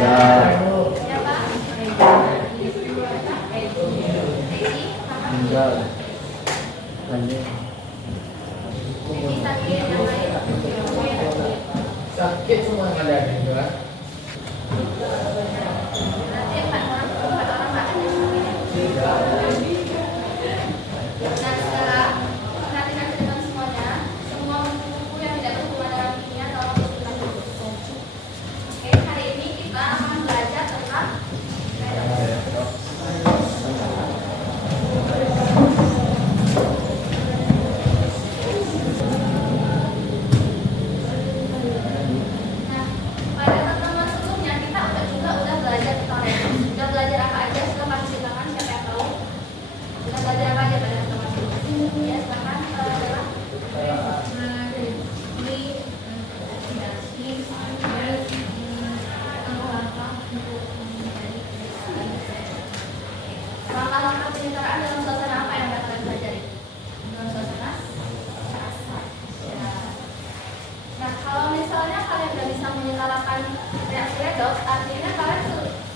Siapa? Meninggal. Lanjut. Sakit yang lain? Sakit semua yang ada gitu kan? Berarti empat orang nggak ada sakitnya. Nah sekarang perhatikan dengan semuanya, semua buku yang tidak berhubungan dengan kimia tolong disebutkan dulu. Oke, hari ini kita akan belajar tentang Nah, pada pertemuan sebelumnya kita udah belajar tentang redoks. Udah belajar apa aja? Silahkan ceritakan siapa yang tahu. Udah belajar apa aja pada pertemuan sebelumnya? Ya, silahkan adalah langkah-langkah pencitraan dalam suasana apa yang akan kalian pelajari? Dalam suasana asal. Ya. Nah, kalau misalnya kalian nggak bisa menyetarakan reaksi redoks, artinya kalian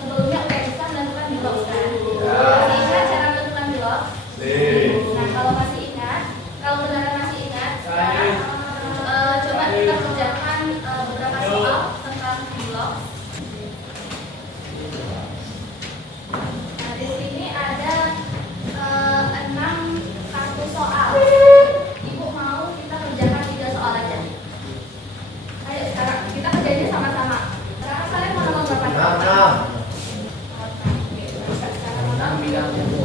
sebelumnya udah bisa menentukan bilox kan? Masih ingat cara menentukan bilox? Nah, kalau masih ingat, kalau beneran masih ingat, sekarang coba kita kerjakan beberapa soal tentang bilox. Nah, di sini ada 6 kartu soal. Ibu mau kita kerjakan 3 soal aja. Ayo sekarang kita kerjain sama-sama. Sekarang kalian mau nomor berapa? 6 bilangnya Bu.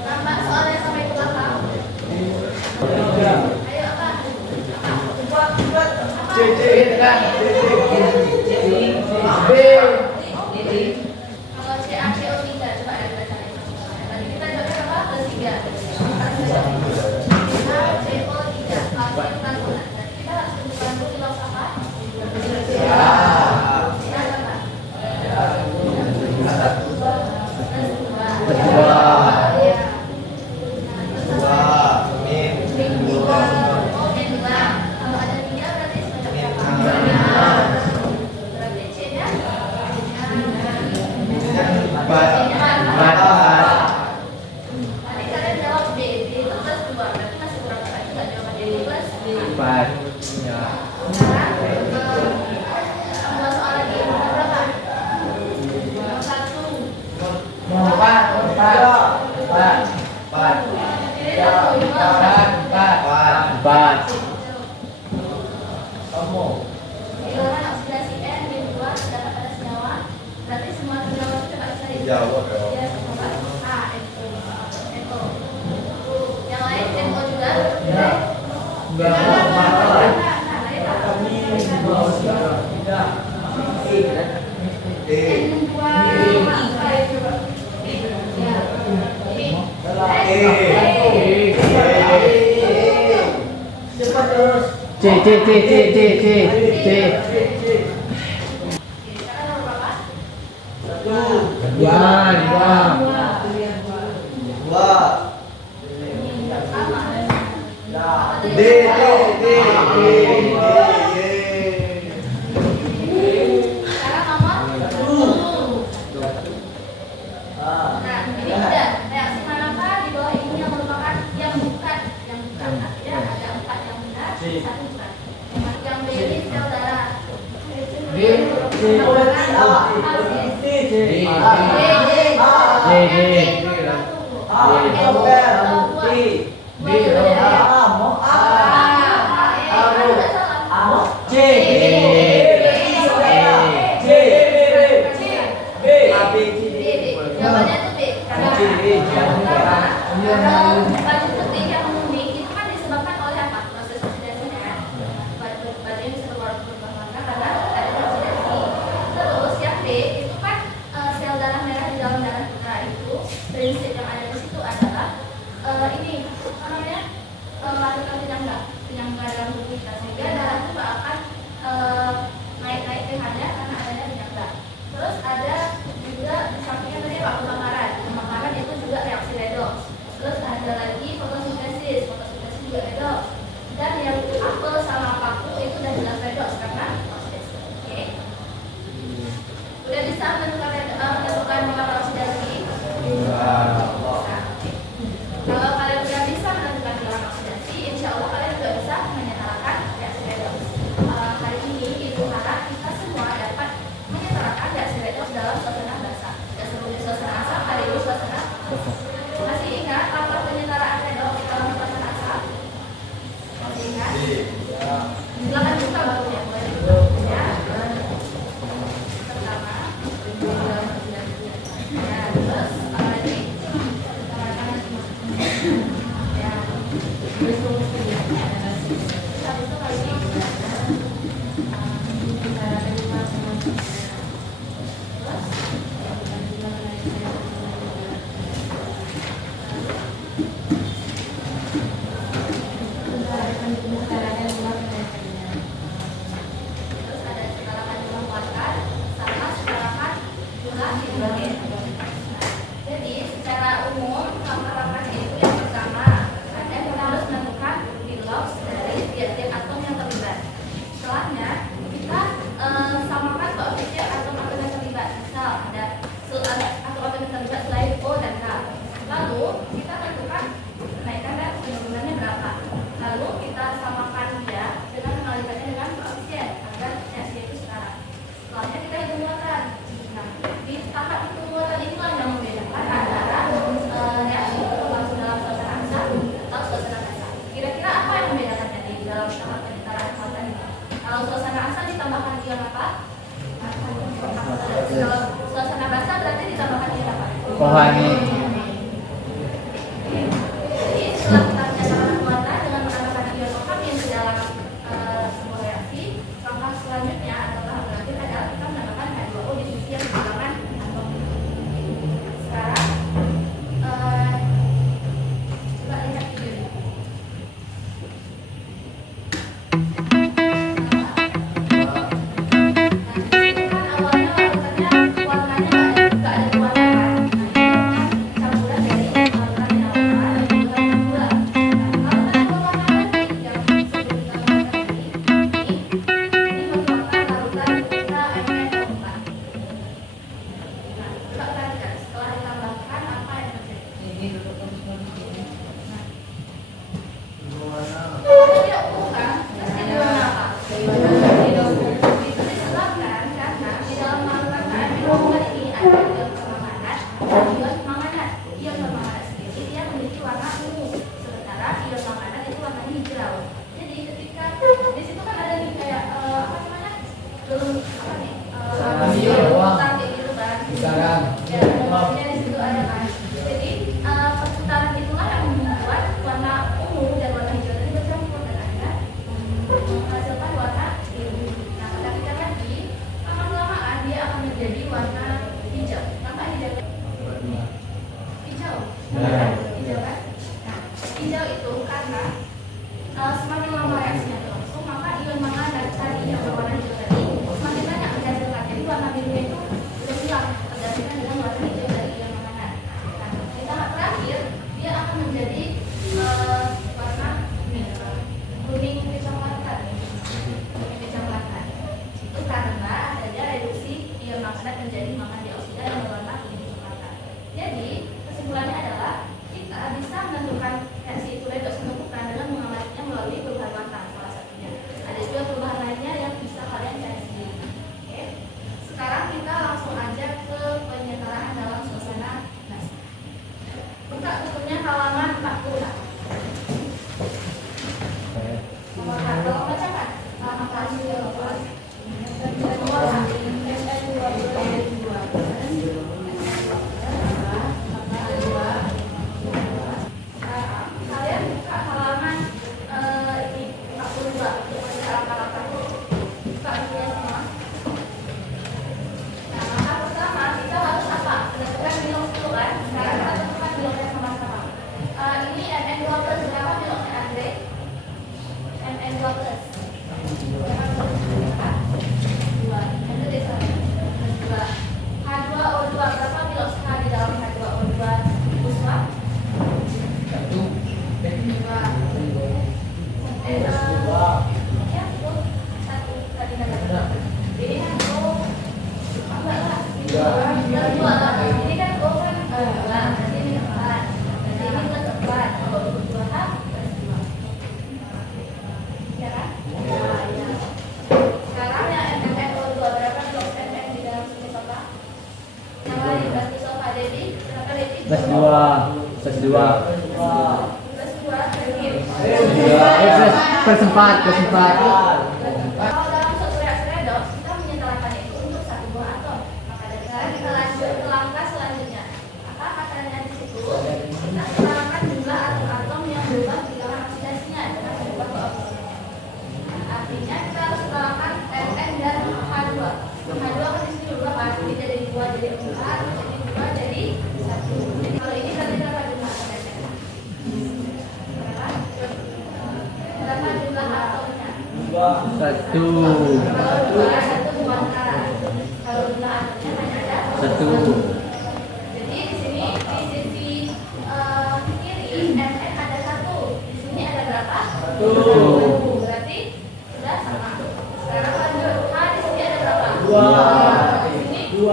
Tambah soalnya sampai ke belakang. Ayo apa? C kan? B. Kalau CaCO3 coba ya kita cari. Tadi kita jawabnya apa? Plus 3. CaCO3 kalsium karbonat. Jadi kita harus tentukan dulu bilox apa? Ya. Kehilangan oksidasi N dibuat terdapat pada senyawa. Berarti semua senyawa itu coba cari. Jawab ya. Ya, coba. NO. Yang lain NO juga. C. Sekarang nomor 1. Nah, ini udah reaksi manakah di bawah ini yang merupakan yang bukan artinya ada 4 yang benar, 1 bukan. Yang B ini sel darah. Jawabannya itu B. Karena baju putih yang menguning itu kan disebabkan oleh apa? Proses oksidasinya kan? Baju yang bisa berwarna warna karena ada oksidasi. Terus yang B itu kan sel darah merah di dalam darah kita itu prinsip yang ada di situ adalah ini apa namanya melakukan penyangga dalam tubuh kita sehingga darah itu akan Terus ada skalakan jumlah kuartal sama skalakan jumlah hidrogen. Jadi secara umum langkah-langkah itu yang pertama ada kita harus menentukan Goldilocks dari tiap-tiap atom yang terlibat. Setelahnya kita samakan koefisien atom-atom yang terlibat. Misal ada atom-atom yang terlibat selain O dan K. Lalu kita tentukan kenaikan dan penurunannya berapa. Lalu kita samakan dia dengan mengalikannya dengan koefisien agar reaksi itu setara. Setelahnya kita hitung muatan. Nah, di tahap hitung muatan itulah yang membedakan antara reaksi itu berlangsung dalam suasana asam atau suasana basah. Kira-kira apa yang membedakannya di dalam tahap penyetaraan muatan ini? Kalau suasana asam ditambahkan ion apa? Kalau suasana basah berarti ditambahkan ion apa? Kohani. Jadi setelah kita menyatakan muatan dengan menambahkan ion oktamin di dalam sebuah reaksi, langkah selanjutnya atau tahap selanjutnya adalah kita menambahkan H2O di sisi yang berbilangan atom. Sekarang coba lihat video ini. Kan awalnya larutannya warnanya nggak ada warna kan? Nah, ini campuran dari larutan yang awal dan juga gula. Nah, larutan berwarna tadi yang sebelum ditambahkan tadi, ini merupakan larutan gula MnO4. Nah, coba perhatikan setelah ditambahkan apa yang terjadi. Tidak bukan, terus jadi warna apa? Itu disebabkan karena di dalam larutan HMNO4 ini ada ion permanganan dan ion manganat. Ion permanganat sendiri dia memiliki warna ungu, sementara ion manganat itu warnanya hijau. Jadi ketika di situ kan ada nih kayak apa namanya? Gelung apa nih? Perputaran kayak gitu kan. Sekarang Ya, warnanya di situ ada kan. Jadi perputaran itulah yang membuat warna ungu dan warna hijau tadi bercampur dan akhirnya menghasilkan warna biru. Nah, pada kita lagi lama-kelamaan dia akan menjadi warna hijau. Nampak hijau? Hijau. Hijau kan? Nah, hijau itu karena semakin lama reaksinya berlangsung, maka ion manganat tadi yang berwarna hijau tadi semakin banyak menghasilkan. Jadi warna birunya itu sudah hilang tergantikan dengan warna hijau dari ion manganat. Nah, di tahap terakhir dia akan menjadi warna kuning kecoklatan. Kuning kecoklatan. Itu karena adanya reduksi ion manganat menjadi mangan dioksida yang berwarna kuning kecoklatan. Jadi kesimpulannya adalah kita bisa menentukan reaksi itu redoks menentukan dengan mengamatinya melalui perubahan warna salah satunya. Ada juga perubahan lainnya yang bisa kalian cari sendiri. Oke. Sekarang kita langsung aja ke penyetaraan dalam suasana basah. Buka bukunya halaman 46. Kalau baca kan? Makasih ya Bapak. Kalian buka halaman ini 42 untuk penyetaraan kalapan. Buka bukunya semua. Nah, langkah pertama kita harus apa? Menentukan bilog dulu kan? Sekarang kita tentukan bilognya sama-sama. Ini Mn2+ berapa bilognya Andre? Mn2+. Dua. Itu deh sorry. Dua. H2O2 berapa bilog H di dalam H2O2 Puspa? satu. Dua. Ya, tuh. Satu. Tadi ada. Ini kan O. Enggak lah. Dua lah. Ini kan O kan. Nah, berarti ini 4. Berarti ini plus 4. Kalau 2H plus 2. Ya kan? Ya. Sekarang yang MnO2 berapa bilog Mn di dalam sini Bapak? Yang lain berarti sofa Dedi. Berapa Dedi? Plus 2. Plus 2. Plus 2 berarti Plus 4. Plus 4. kalau dalam suatu reaksi redoks kita menyetarkan itu untuk satu buah atom. Maka dari sekarang kita lanjut ke langkah selanjutnya. Apa katanya di situ? Kita setarakan jumlah atom-atom yang berubah bilangan oksidasinya dengan mengubah koefisiennya. jadi 4, jadi 2, jadi 1. Jadi kalau ini berarti berapa jumlah aktornya? Berapa jumlah aktornya? 1. Kalau 2, 1 membantara. Kalau jumlah aktornya hanya ada 1. Jadi di sini di sisi kiri MN ada 1. Di sini ada berapa? 1. Berarti sudah sama. Sekarang lanjut. H di sini ada berapa? 2. Di sini 2. 2.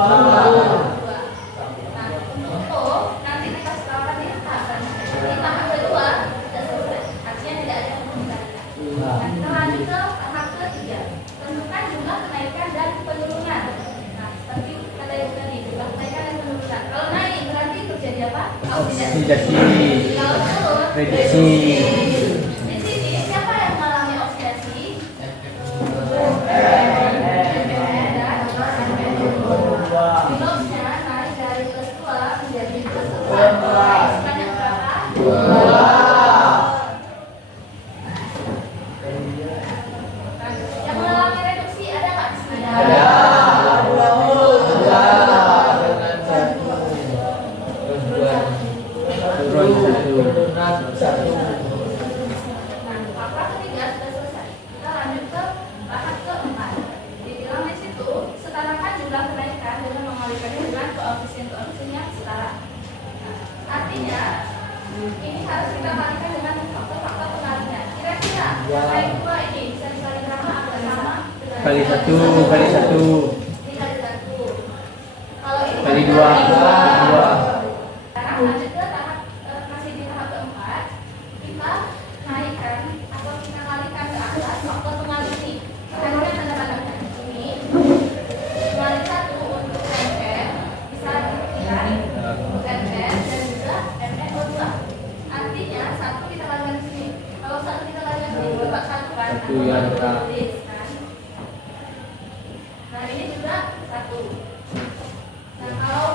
Nah, untuk O nanti kita setelahkan di tahap. Di tahap kedua sudah selesai. Artinya tidak ada yang menggantikan. Nah, kita lanjut ke tahap ketiga. Tentukan jumlah kenaikan dan penurunan. Nah, seperti kata ibu tadi, jumlah kenaikan dan penurunan. Kalau naik berarti terjadi apa? Oksidasi. Kalau turun, Reduksi. Di sini siapa yang mengalami oksidasi? Pilotnya naik dari plus 2 menjadi plus 4. Sebanyak berapa? Yang mengalami reduksi ada nggak di sini? Turun 1. Nah, apa ketiga sudah selesai. Kita lanjut ke tahap keempat. Dibilang di situ setarakan jumlah kenaikan dengan mengalikannya dengan koefisien yang setara. Nah, artinya ini harus kita kalikan dengan faktor-faktor pengalinya. Kira-kira yang naik 2 ini bisa dikali berapa agar sama dengan Kali 1. Kali 1. dikali 1. Kalau ini Kali dikali 2. dua. 2. Sekarang lanjut ke tahap masih di tahap keempat, kita naikkan atau kita kalikan ke atas faktor pengali ini. Perhatikan tanda-tandanya. Ini pengali 1 untuk MN bisa dibuktikan untuk MN dan juga MnO2. Artinya 1 kita kalikan di sini. Kalau 1 kita kalikan di sini, berapa 1 kan? Satu ya, Kak. Tulis, kan? Nah ini juga 1. Nah kalau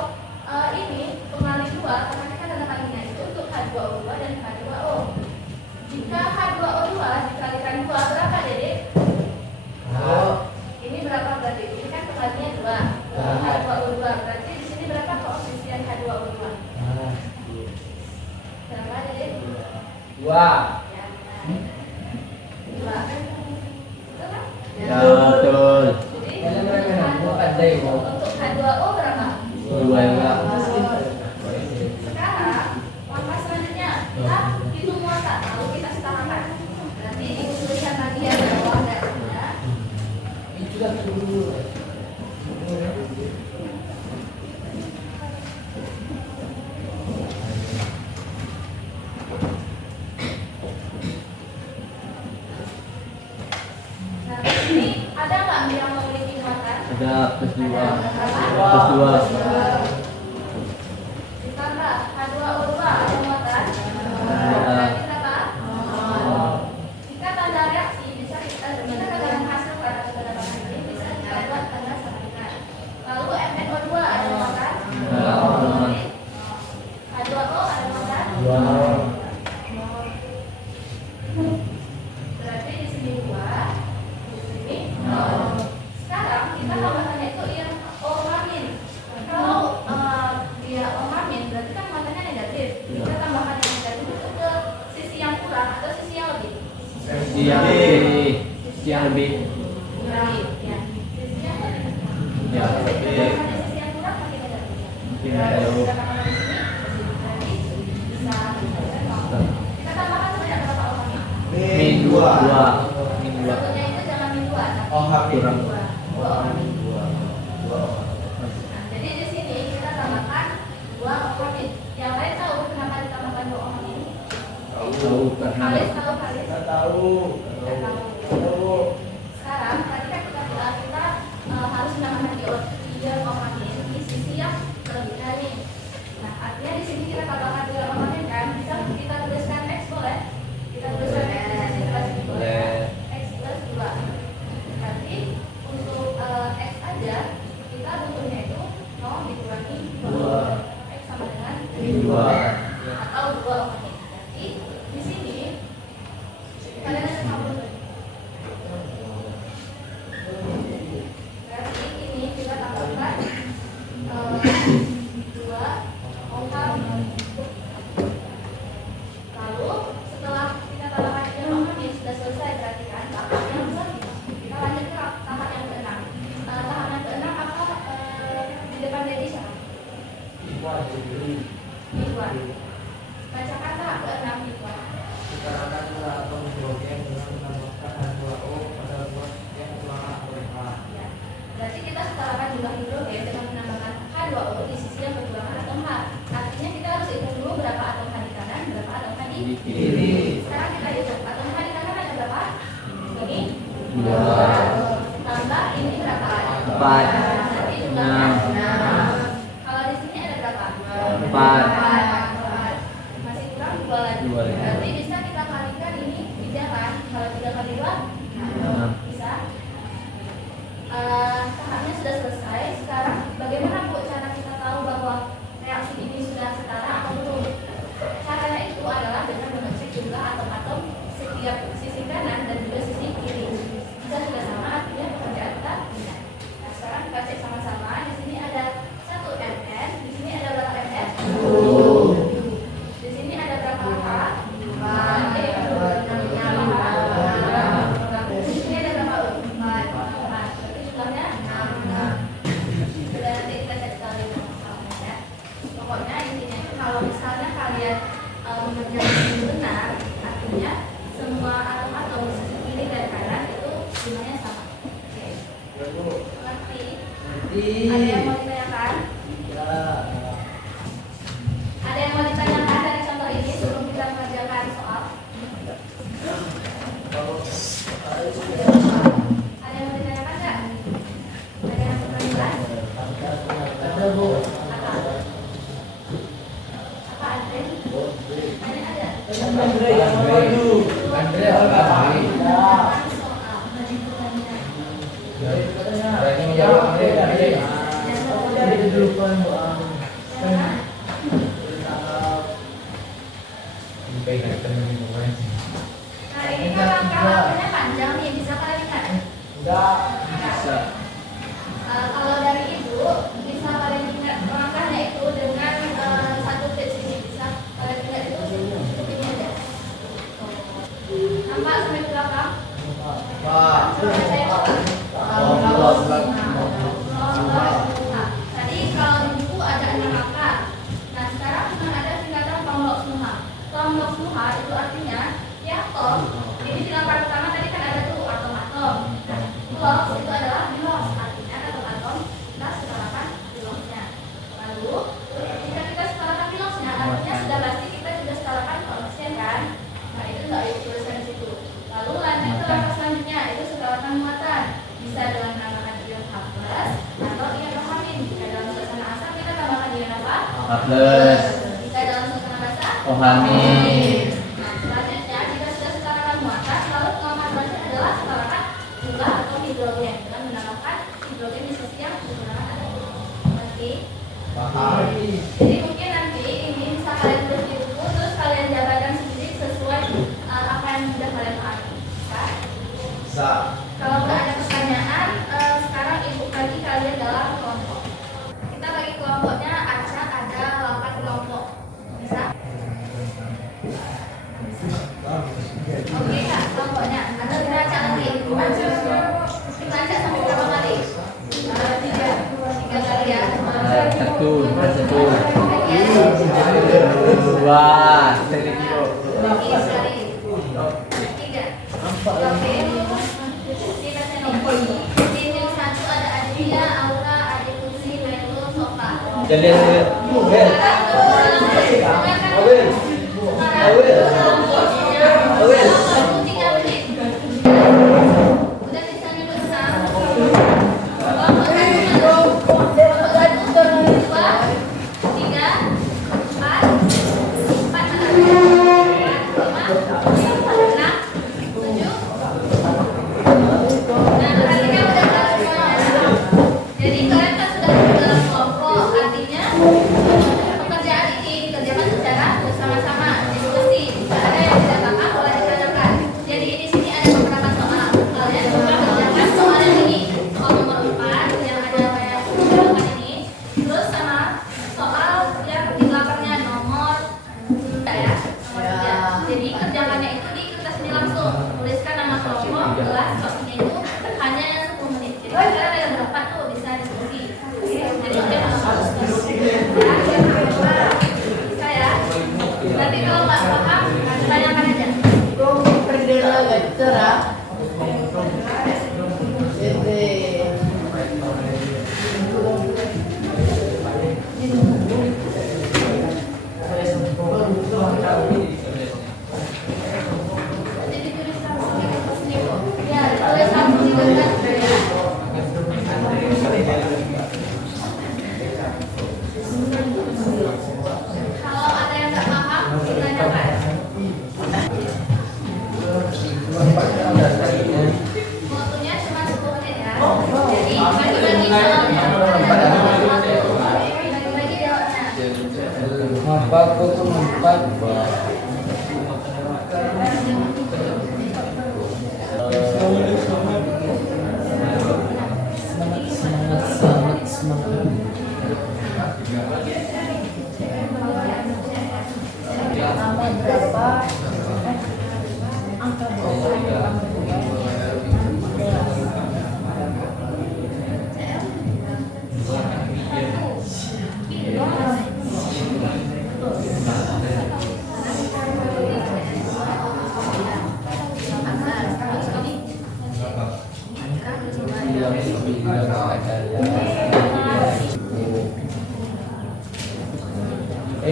ini pengali 2, perhatikan tanda kalinya itu untuk H2O2 dan H2O. Jika H2O2 dikalikan 2 berapa Dedek? Ini berapa berarti? Ini kan pengalinya 2. H2O2 berarti di sini berapa koefisien H2O2? Berapa Dedek? 2. Ya, benar. 2. Betul kan? Ya, betul. Jadi untuk H2O berapa? 2 ya. Sekarang langkah selanjutnya kita hitung muatan lalu kita setarakan. Berarti dituliskan lagi ya di bawah dasarnya. Nah, di sini ada nggak yang memiliki muatan? Ada plus 2. Berapa? Plus 2. Ditambah H2O2 ada muatan. Berarti berapa? Jika tanda reaksi bisa kita dalam hasil atau tanda bahan ini bisa kita buat tanda sambungan. Lalu MnO2 ada muatan. H2O ada muatan. Berarti di sini 2, di sini 0. Sekarang kita tambahkannya itu yang O-. Kalau dia O-, berarti kan muatannya negatif. Kita tambahkan yang negatif itu ke sisi yang kurang atau sisi yang lebih. Sisi yang lebih. Sisi yang lebih. Kurang, ya. Sisi yang lebih. Ya, Kalau kita lebih. tambahkan di sisi yang kurang makin negatif. Makin Lalu negatif. kita tambahkan di sini, berarti bisa kita tambahkan sebanyak berapa O-? Min 2. Min 2. Satunya itu jangan min 2, tapi Kurang. 2 Nah, jadi di sini kita tambahkan 2 O-. Yang lain tahu kenapa ditambahkan 2 O ini? Tahu karena Kalis tahu kalis? Tidak tahu. Sekarang tadi kan kita bilang kita harus menambahkan ion O di sisi yang kelebihan nih. Nah artinya di sini kita tambahkan 2 O kan bisa kita tuliskan X boleh? Kita tuliskan X di sini plus 2. Boleh. X plus 2. Berarti untuk X aja kita butuhnya itu 0 dikurangi 2. X sama dengan Min 2. atau 2 O. Berarti di sini kalian ada 50. dua, Ohami. Lalu setelah kita tambahkan ini Ohami sudah selesai, berarti kan tahap yang berarti kita lanjut ke tahap yang keenam. Tahap yang keenam apa di depan dari siapa? Iwan. Bacakan tahap keenam Iwan. Utarakan dua pemblokir dengan menambahkan dua O pada ruas yang telah berapa. Ya. Berarti kita setarakan jumlah hidrogen dengan menambahkan H2O di sisi yang berkurang atom H. Artinya kita harus hitung dulu berapa atom H di kanan, berapa atom H di Di kiri. kiri. Sekarang kita hitung atom H di kanan ada berapa? Ini Dua. tambah ini berapa? Empat. Berarti jumlahnya Enam. 6. Kalau di sini ada berapa? Empat. Masih kurang 2 lagi. Dua lagi. Berarti bisa kita kalikan ini 3 kan? Kalau 3 kali 2 Enam. bisa. Tahapnya sudah selesai. Sekarang bagaimana Bu cara kita tahu bahwa reaksi ini sudah setara atau belum? Caranya itu adalah dengan mengecek jumlah atom-atom setiap sisi kanan dan juga sisi kiri. Jika sudah sama artinya pekerjaan kita benar. Nah sekarang kita cek sama-sama. Di sini ada 1 Mn, di sini ada berapa Mn? Di sini ada berapa H? Di sini ada berapa U? 4. Berarti jumlahnya 6. Sudah nanti kita cek sekali sama-sama ya. Pokoknya intinya itu kalau misalnya kalian mengerjakan ini benar, artinya semua atom-atom di sisi kiri dan kanan itu jumlahnya sama. Oke. Ngerti? Ada yang mau ditanyakan? Ada yang mau ditanyakan dari contoh ini sebelum kita mengerjakan soal? Ada yang mau ditanyakan nggak? Ada yang mau ditanyakan? Ada Bu. Apa? Apa Andre? Ada ada. Andre yang maju. Andre Alkafari. Mengerjakan soal. Tadi bukannya. Berani menjawab Andre. Jadi dulu kan Bu. Yang mana? Nah ini kan langkah-langkahnya panjang nih, bisa kalian lihat? Enggak. Bisa. Kalau dari ibu bisa kalian ingat langkahnya itu dengan satu tips ini bisa kalian ingat itu cukup ini aja. Nampak sampai belakang? Pak. Sampai saya Nah, tadi kalau di buku ada 6 langkah. Nah sekarang cuma ada singkatan Tomlok Smuha. Tomlok Smuha itu artinya ya tom. Ini di langkah pertama tadi kan ada tuh atom-atom. Nah, blocks itu adalah bilos, artinya atom-atom kita setarakan bilosnya. Lalu jika kita setarakan bilosnya, artinya sudah pasti kita juga setarakan koefisien kan? Nah itu nggak dituliskan di situ. Lalu lanjut ke langkah selanjutnya, itu setarakan muatan. Bisa dengan menambahkan ion H+ atau ion OH-. Jika dalam suasana asam kita tambahkan ion apa? A plus. Jika dalam suasana basa Ohami. Nah, selanjutnya jika sudah setarakan muatan, lalu langkah selanjutnya adalah setarakan jumlah atau hidrogen dengan menambahkan hidrogen di sisi yang menggunakan atom. Ngerti? Paham. Jadi mungkin nanti ini bisa kalian tulis di buku, terus kalian jabarkan sendiri sesuai apa yang sudah kalian pahami. Bisa? Bisa. Kalau nggak ada pertanyaan, sekarang ibu bagi kalian dalam kelompok. Kita bagi kelompoknya, acak ada 8 kelompok. Bisa? Oke kak, kelompoknya. Atau kita acak nanti. Kita acak sampai berapa kali? 3 kali ya. Satu. Ya. Dua. Lagi sekali. 3. Oke. Dibaca nih. Di tim 1 ada Aditya, Aura, Adi Putri, Melo, Sofa. Jadi Udah bisa nyebut enam. Kelompok 1, kelompok 1, 2, 3, 4, 4 5, 6, 7. Nah, perhatikan udah tahu semuanya. Jadi kalian kan sudah masuk dalam kelompok, artinya pekerjaan ini dikerjakan secara bersama-sama, diskusi. Jika ada yang Bagi-bagi jawabnya. Apa kok empat? Semangat. Nama berapa? Angka berapa?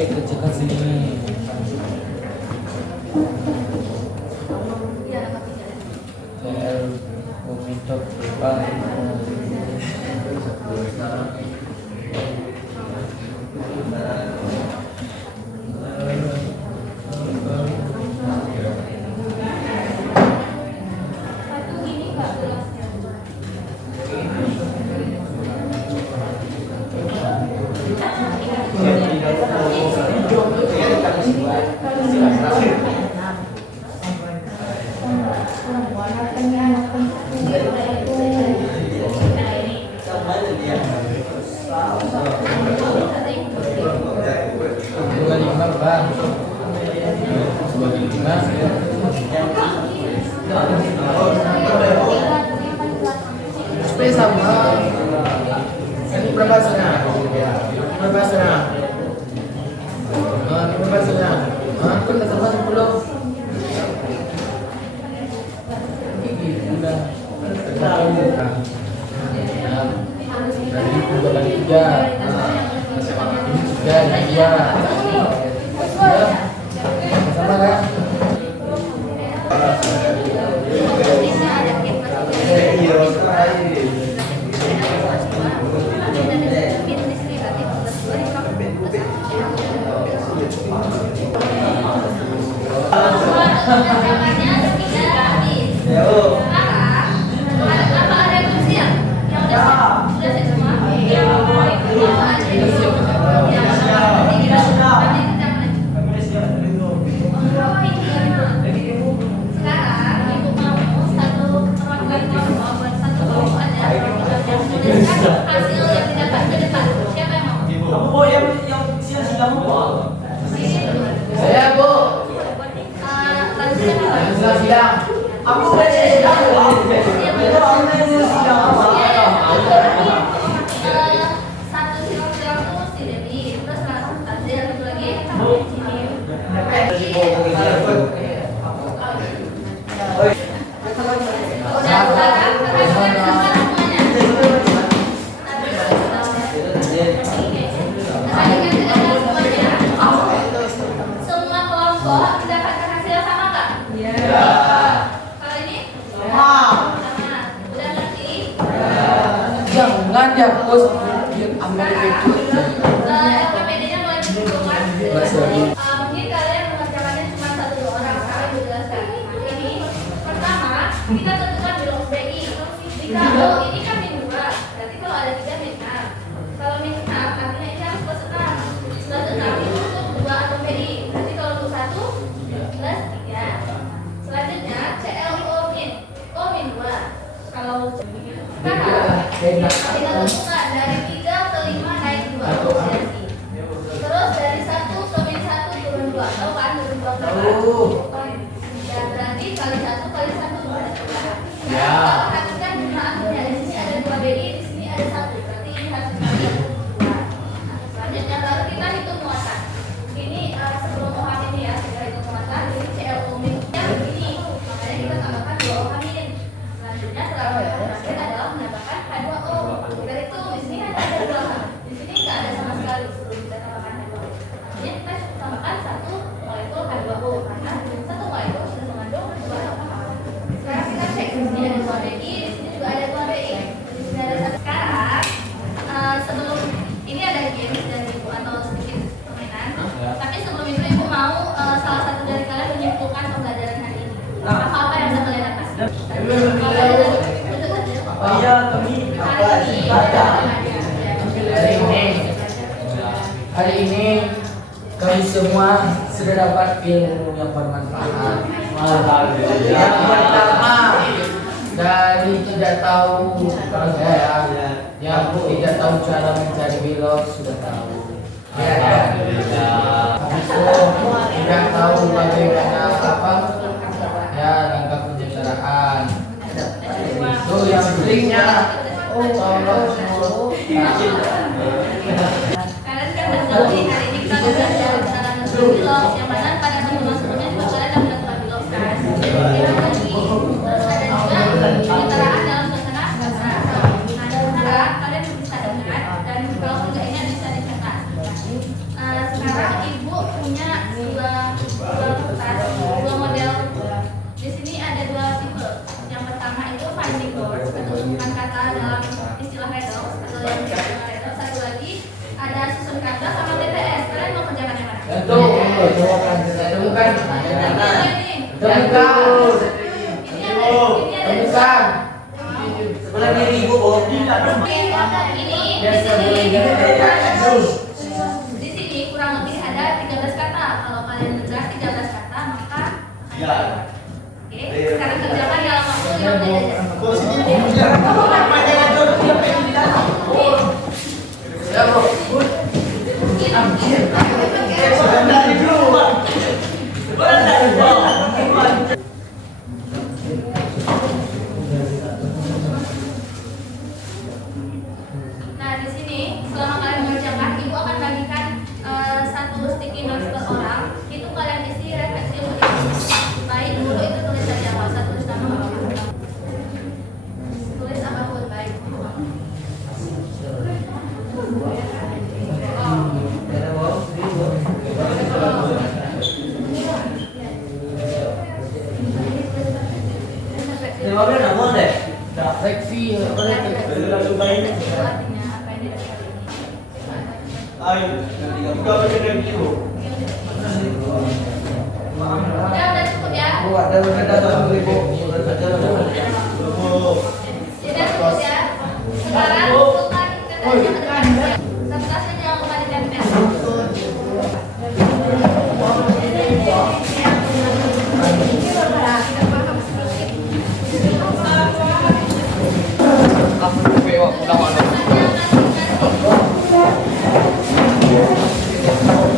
Kecilkan sini. Iya, nama tiga. CL Umitok Depan. Satu ini nggak gelasnya. Dua lima bang. Dua lima. Supaya sama. Ini berapa sana? Berapa sana? Berapa sana? Kan sama 10. Ini udah. Dari 2 kali 3. Ini 3 sama kan? Hasil yang didapat ke depan. Siapa yang mau? Saya Bu. Siang. Aku Satu silang-silang tuh si Debbie, terus Tazir, satu lagi udah sekarang perhatikan sama semuanya. Perhatikan dengan semuanya. Semua kelompok mendapatkan hasil yang sama nggak? Kalau ini? Sama. Udah ngerti? jangan dihapus biar amal itu. LKPD-nya mulai dikumpulkan. Masih lagi. Mungkin kalian mengerjakannya cuma 1-2 orang. Kalian menjelaskan. Ini pertama kita tentukan blok BI. Jika ini kan min 2, berarti kalau ada 3 min 6. Kalau min 6 artinya ini harus plus 6. Plus 6 itu untuk 2 atau BI. Berarti kalau untuk 1 plus 3. Selanjutnya CLO min. O min 2. Kalau sekarang kita tentukan dari 3 ke 5 naik 2 asosiasi. Terus dari 1 ke min 1 turun 2. Tahu kan turun 2 berapa? Ya berarti kali 1 kali 1 berarti. Ya. Perhatikan jumlah akhirnya. Di sini ada 2 BI, di sini ada 1. Berarti ini harus dibagi 2. Selanjutnya lalu kita hitung muatan. Ini sebelum OH ini ya, kita hitung muatan. Ini CLO min nya begini. Makanya kita tambahkan 2 OH min. Selanjutnya setelah terakhir adalah menambahkan H2O. Dari itu di sini hanya ada 2 OH. Di sini nggak ada sama sekali sebelum kita tambahkan H2O. Artinya kita tambahkan 1 molekul H2O karena 1 molekul sudah mengandung 2 OH. Sekarang kita cek di sini ada 2 BI, di sini juga ada 2 BI. Di sini ada 1. Sekarang sebelum ini ada games dari ibu atau sedikit permainan. Tapi sebelum itu ibu mau salah satu dari kalian menyimpulkan pembelajaran hari ini. Apa yang bisa kalian dapat? Untuk Oh iya, Tommy. hari ini hari ini kami semua sudah dapat ilmu yang bermanfaat. Yang pertama, dari tidak tahu, kalau saya yang tidak tahu cara mencari belok sudah tahu. Itu tidak tahu bagaimana apa ya langkah penyetaraan. Itu yang berikutnya, tolong semua. Kalian kan mengetahui hari ini kita akan belajar cara menentukan bilog, yang mana pada pertemuan sebelumnya juga kalian sudah menentukan bilog kan. Terus ada juga penyetaraan dalam suasana bahasa. Nah, sementara kalian bisa dengar dan kalau enggak ingat bisa dicatat. Sekarang ibu punya dua kertas, dua model. Di sini ada dua tipe. Yang pertama itu finding words atau menemukan kata dalam istilah riddle atau yang disebut dengan riddle. Satu lagi ada susun kata sama TTS. Kalian mau kerjakan yang mana? Tentu, temukan. Temukan. Sebelah diri ibu, oh. Ini di sini kurang lebih ada 13 kata. Kalau kalian benar 13 kata maka Ya. oke. Sekarang kerjakan dalam waktu 15 detik. Ya, Bro. Nah, di sini selama kalian mengerjakan, ibu akan bagikan satu sticky notes per orang. Itu kalian isi refleksi untuk ibu. Baik dulu itu tulis saja, nggak usah tulis nama nggak apa-apa. Tulis apapun baik. Terima kasih namun deh. Refleksi. Itu artinya apa yang didapati ini. Ayo, kita belajar ibu. Udah cukup ya. Bu, ada datang Ibu. Sudah cukup ya. Sekarang bukan kertasnya ke depan. Kertasnya jangan lupa ditempel.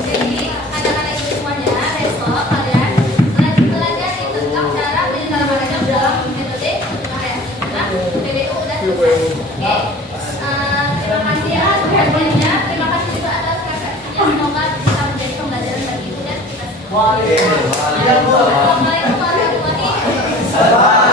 Jadi anak-anak itu semuanya besok kalian belajar tentang cara penyetaraan ragam dalam metode penilaian. PBU udah selesai. Oke. Terima kasih ya perhatiannya. Terima kasih juga atas refleksinya. Semoga bisa menjadi pembelajaran bagi ibu dan kita semua. Assalamualaikum warahmatullahi wabarakatuh.